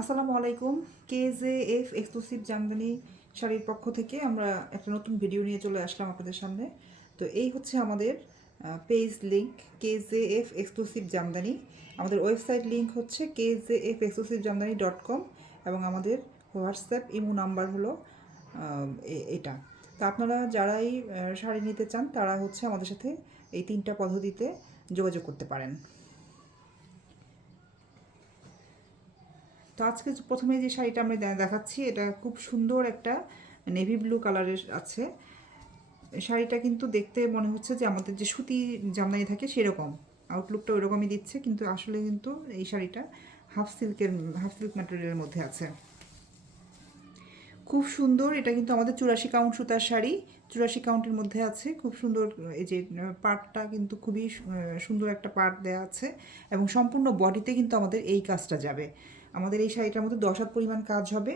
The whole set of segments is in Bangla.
আসসালামু আলাইকুম। K J F exclusive Jamdani শাড়ির পক্ষ থেকে আমরা একটা নতুন ভিডিও নিয়ে চলে আসলাম আপনাদের সামনে। তো এই হচ্ছে আমাদের page link K J F exclusive Jamdani. আমাদের ওয়েবসাইট লিঙ্ক হচ্ছে K J F exclusive Jamdani dot com এবং আমাদের হোয়াটসঅ্যাপ ইমো নাম্বার হলো এটা। তো আপনারা যারাই শাড়ি নিতে চান তারা হচ্ছে আমাদের সাথে এই তিনটা পদ্ধতিতে যোগাযোগ করতে পারেন। তো আজকে প্রথমে যে শাড়িটা আমরা দে- দেখাচ্ছি, এটা খুব সুন্দর একটা নেভি ব্লু কালারের আছে। শাড়িটা কিন্তু দেখতে মনে হচ্ছে যে আমাদের যে সুতি জামদানি থাকে সেরকম। আউটলুকটা ওইরকমই দিচ্ছে, কিন্তু আসলে কিন্তু এই শাড়িটা হাফ সিল্কের হাফ সিল্ক ম্যাটেরিয়ালের মধ্যে আছে। খুব সুন্দর, এটা কিন্তু আমাদের চুরাশি কাউন্ট সুতার শাড়ি। চুরাশি কাউন্টের মধ্যে আছে, খুব সুন্দর, এই যে পার্টটা কিন্তু খুবই সুন্দর একটা পার্ট দেওয়া আছে। এবং সম্পূর্ণ বডিতে কিন্তু আমাদের এই কাজটা যাবে। আমাদের এই শাড়িটার মধ্যে দশ হাত পরিমাণ কাজ হবে।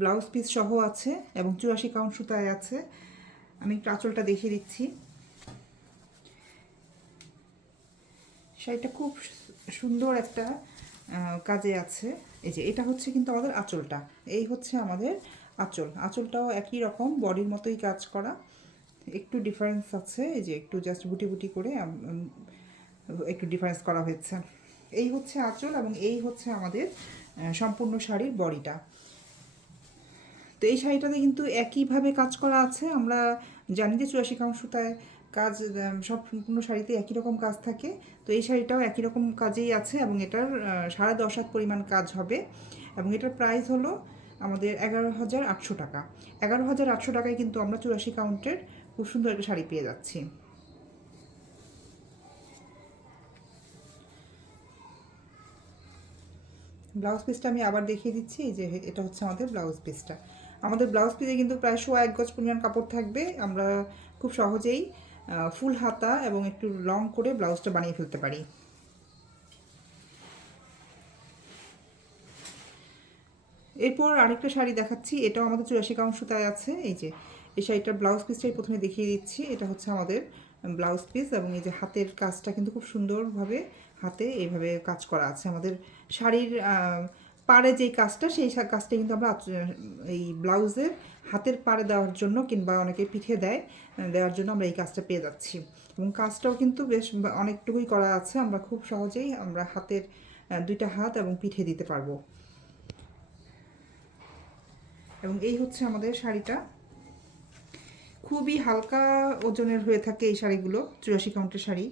ব্লাউজ পিস সহ আছে এবং চুরাশি কাউন্ট সুতায় আছে। আমি একটু আঁচলটা দেখিয়ে দিচ্ছি। শাড়িটা খুব সুন্দর একটা কাজে আছে। এই যে এটা হচ্ছে কিন্তু আমাদের আঁচলটা। এই হচ্ছে আমাদের আঁচল। আঁচলটাও একই রকম, বডির মতোই কাজ করা। একটু ডিফারেন্স আছে। এই যে একটু জাস্ট বুটি বুটি করে একটু ডিফারেন্স করা হয়েছে। এই হচ্ছে আঁচল এবং এই হচ্ছে আমাদের সম্পূর্ণ শাড়ির বডিটা। তো এই শাড়িটাতে কিন্তু একইভাবে কাজ করা আছে। আমরা জানি যে চুরাশি সুতায় কাজ সব সম্পূর্ণ শাড়িতে একই রকম কাজ থাকে। তো এই শাড়িটাও একই রকম কাজেই আছে এবং এটার সাড়ে দশ হাত পরিমাণ কাজ হবে এবং এটার প্রাইস হলো আমাদের এগারো হাজার আটশো টাকা। এগারো হাজার আটশো টাকায় কিন্তু আমরা চুরাশি কাউন্টের খুব সুন্দর একটা শাড়ি পেয়ে যাচ্ছি। ব্লাউজ পিসটা আমি আবার দেখিয়ে দিচ্ছি যে এটা হচ্ছে আমাদের ব্লাউজ পিসটা। আমাদের ব্লাউজ পিসে কিন্তু প্রায় সোয়া এক গজ পরিমাণ কাপড় থাকবে। আমরা খুব সহজেই ফুল হাতা এবং একটু লং করে ব্লাউজটা বানিয়ে ফেলতে পারি। এরপর আরেকটা শাড়ি দেখাচ্ছি, এটাও আমাদের চুরাশি কাউন্ট সুতায় আছে। এই যে, এই শাড়িটার ব্লাউজ পিসটাই প্রথমে দেখিয়ে দিচ্ছি। এটা হচ্ছে আমাদের ব্লাউজ পিস এবং এই যে হাতের কাজটা কিন্তু খুব সুন্দরভাবে হাতে এইভাবে কাজ করা আছে। আমাদের শাড়ির পাড়ে যেই কাজটা, সেই কাজটা কিন্তু আমরা এই ব্লাউজের হাতের পাড়ে দেওয়ার জন্য কিংবা অনেকে পিঠে দেয় দেওয়ার জন্য আমরা এই কাজটা পেয়ে যাচ্ছি। এবং কাজটাও কিন্তু বেশ অনেকটুকুই করা আছে। আমরা খুব সহজেই আমরা হাতের দুইটা হাত এবং পিঠে দিতে পারব। এবং এই হচ্ছে আমাদের শাড়িটা। খুবই হালকা ওজনের হয়ে থাকে এই শাড়িগুলো, চুরাশি কাউন্টের শাড়ি।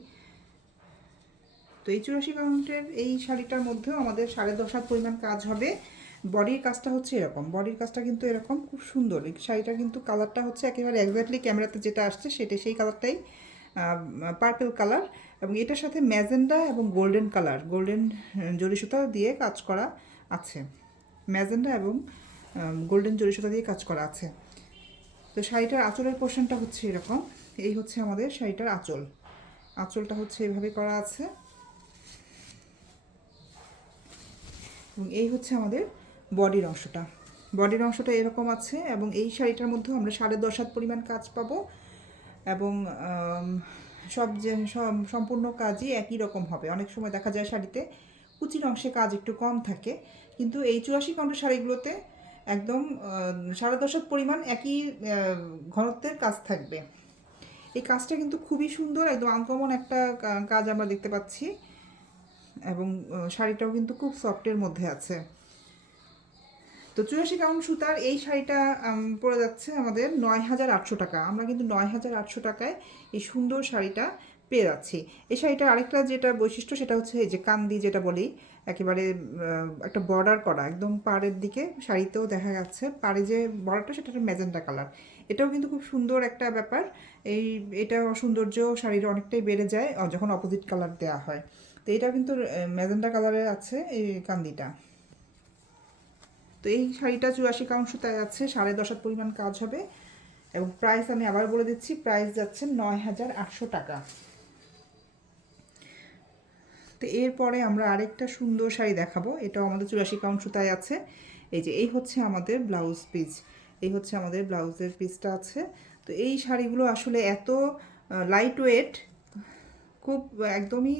তো এই চুরাশি কাউন্টের এই শাড়িটার মধ্যেও আমাদের সাড়ে দশ হাত পরিমাণ কাজ হবে। বডির কাজটা হচ্ছে এরকম। বডির কাজটা কিন্তু এরকম, খুব সুন্দর। এই শাড়িটার কিন্তু কালারটা হচ্ছে একেবারে একজাক্টলি ক্যামেরাতে যেটা আসছে সেটা সেই কালারটাই পার্পেল কালার এবং এটার সাথে ম্যাজেন্ডা এবং গোল্ডেন কালার গোল্ডেন জরি সুতা দিয়ে কাজ করা আছে। ম্যাজেন্ডা এবং গোল্ডেন জরি সুতা দিয়ে কাজ করা আছে। তো শাড়িটার আঁচলের পোর্শনটা হচ্ছে এরকম। এই হচ্ছে আমাদের শাড়িটার আঁচল। আঁচলটা হচ্ছে এভাবে করা আছে। এবং এই হচ্ছে আমাদের বডির অংশটা। বডির অংশটা এরকম আছে এবং এই শাড়িটার মধ্যেও আমরা সাড়ে দশ হাত পরিমাণ কাজ পাবো এবং সব যে সম্পূর্ণ কাজই একই রকম হবে। অনেক সময় দেখা যায় শাড়িতে কুচির অংশে কাজ একটু কম থাকে, কিন্তু এই চুরাশি কাউন্টের শাড়িগুলোতে একদম সাড়ে দশ হাত পরিমাণ একই ঘনত্বের কাজ থাকবে। এই কাজটা কিন্তু খুবই সুন্দর, একদম আনকমন একটা কাজ আমরা দেখতে পাচ্ছি। এবং শাড়িটাও কিন্তু খুব সফটের মধ্যে আছে। তো চুরাশি কাউন্ট সুতার এই শাড়িটা পড়ে যাচ্ছে আমাদের নয় হাজার আটশো টাকা। আমরা কিন্তু নয় হাজার আটশো টাকায় এই সুন্দর শাড়িটা পেয়ে যাচ্ছি। এই শাড়িটার আরেকটা যেটা বৈশিষ্ট্য সেটা হচ্ছে এই যে কান্দি যেটা বলি, একেবারে একটা বর্ডার করা, একদম পাড়ের দিকে শাড়িতেও দেখা যাচ্ছে। পাড়ে যে বর্ডারটা সেটা একটা ম্যাজেন্টা কালার এটাও কিন্তু খুব সুন্দর একটা ব্যাপার। এই, এটা সৌন্দর্য শাড়ির অনেকটাই বেড়ে যায় যখন অপোজিট কালার দেওয়া হয়। তো এটা কিন্তু ম্যাজেন্টা কালারের আছে এই কান্দিটা। তো এই শাড়িটা চুরাশি কাউন্ট সুতায় আছে, সাড়ে দশ পরিমাণ কাজ হবে। এবং প্রাইস আমি আবার বলে দিচ্ছি প্রাইস যাচ্ছে নয় হাজার আটশো টাকা। তো এরপরে আমরা আরেকটা সুন্দর শাড়ি দেখাবো, এটাও আমাদের চুরাশি কাউন্ট সুতায় আছে। এই যে, এই হচ্ছে আমাদের ব্লাউজ পিস, এই হচ্ছে আমাদের ব্লাউজের পিসটা আছে। তো এই শাড়িগুলো আসলে এত লাইট ওয়েট খুব একদমই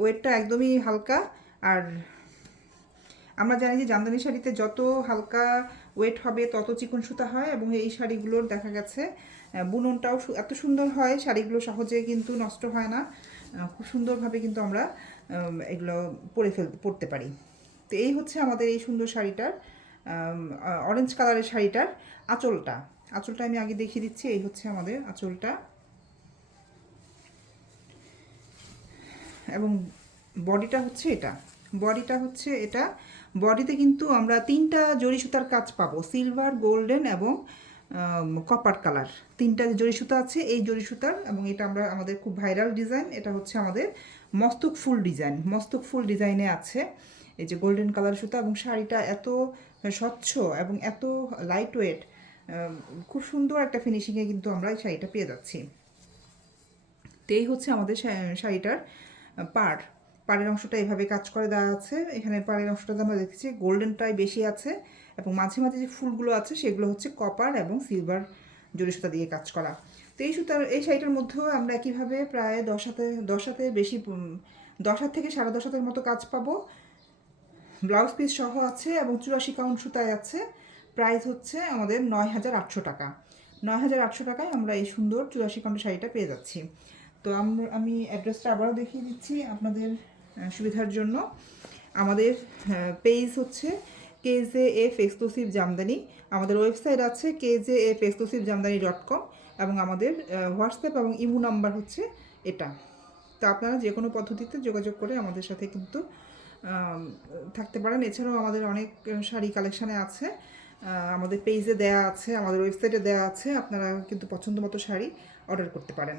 ওয়েটটা একদমই হালকা। আর আমরা জানি যে জামদানি শাড়িতে যত হালকা ওয়েট হবে, তত চিকন সুতা হয় এবং এই শাড়িগুলোর দেখা গেছে বুননটাও এত সুন্দর হয়, শাড়িগুলো সহজে কিন্তু নষ্ট হয় না। খুব সুন্দরভাবে কিন্তু আমরা এগুলো পরে ফেল পরতে পারি। তো এই হচ্ছে আমাদের এই সুন্দর শাড়িটার অরেঞ্জ কালারের শাড়িটার আঁচলটা। আঁচলটা আমি আগে দেখিয়ে দিচ্ছি, এই হচ্ছে আমাদের আঁচলটা। এবং বডিটা হচ্ছে এটা। বডিটা হচ্ছে এটা। বডিতে কিন্তু আমরা তিনটা জরি সুতার কাজ পাবো। সিলভার গোল্ডেন এবং কপার কালার তিনটা জরি সুতা আছে এই জরি সুতার এবং এটা আমরা আমাদের খুব ভাইরাল ডিজাইন এটা হচ্ছে আমাদের মস্তক ফুল ডিজাইন মস্তক ফুল ডিজাইনে আছে এই যে গোল্ডেন কালার সুতা এবং শাড়িটা এত স্বচ্ছ এবং এত লাইট ওয়েট খুব সুন্দর একটা ফিনিশিংয়ে কিন্তু আমরা এই শাড়িটা পেয়ে যাচ্ছি। তো এই হচ্ছে আমাদের শাড়িটার পাড়। পাড়ের অংশটা এভাবে কাজ করে দেওয়া আছে। এখানে পাড়ের অংশটাতে আমরা দেখছি গোল্ডেনটাই বেশি আছে এবং মাঝে মাঝে যে ফুলগুলো আছে সেগুলো হচ্ছে কপার এবং সিলভার জরি দিয়ে কাজ করা। তো এই সুতার, এই শাড়িটার মধ্যেও আমরা একইভাবে প্রায় দশ হাতে দশ হাতে বেশি দশ হাত থেকে সাড়ে দশ হাতের মতো কাজ পাবো। ব্লাউজ পিস সহ আছে এবং চুরাশি কাউন্ট সুতায় আছে। প্রাইস হচ্ছে আমাদের নয় হাজার আটশো টাকা। নয় হাজার আটশো টাকায় আমরা এই সুন্দর চুরাশি কাউন্টের শাড়িটা পেয়ে যাচ্ছি। তো আমি অ্যাড্রেসটা আবারও দেখিয়ে দিচ্ছি আপনাদের সুবিধার জন্য। আমাদের পেজ হচ্ছে K K J F exclusive Jamdani. আমাদের ওয়েবসাইট আছে K K J F exclusive Jamdani dot com এবং আমাদের হোয়াটসঅ্যাপ এবং ইমো নাম্বার হচ্ছে এটা। তো আপনারা যে কোনো পদ্ধতিতে যোগাযোগ করে আমাদের সাথে কিন্তু থাকতে পারেন। এছাড়াও আমাদের অনেক শাড়ি কালেকশানে আছে। আমাদের পেজে দেয়া আছে, আমাদের ওয়েবসাইটে দেয়া আছে। আপনারা কিন্তু পছন্দ মতো শাড়ি অর্ডার করতে পারেন।